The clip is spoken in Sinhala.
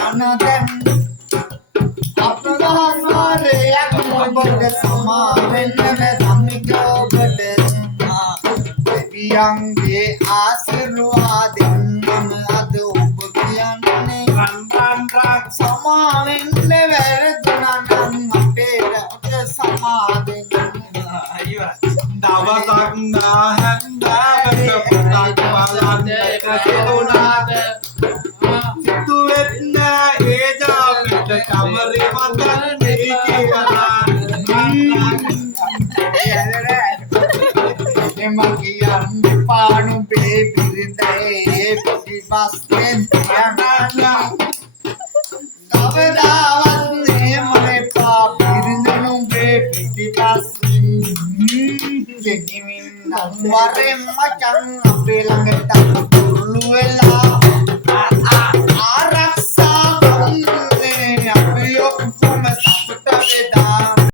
අනදැන් අපදානාරයක් ඔබට සමා වෙන්න ධම්මික ඔබට දෙවියන්ගේ ආශිර්වාදයෙන් මම අද ඔබ කියන්නේ රන් සමා වෙන්න වැරදුනා නම් අපේ රට සමා දෙන්න දවසක් නාහන්දාවට පොතක් බලන්නට තිබුණාද සිතුවෙත් නෑ ඒ ජාමිට කමරි වදන්නේ කියලා එමගියන් පානු බේබිරිතේ පිටිපස්සෙන් යනවා කවදාවත් නේ පා බිරිඳනු බේපිටිපස්සෙන් ගෙනිමින් නම් වරෙන් මචං අපේ ළඟට කුරුළු වෙලා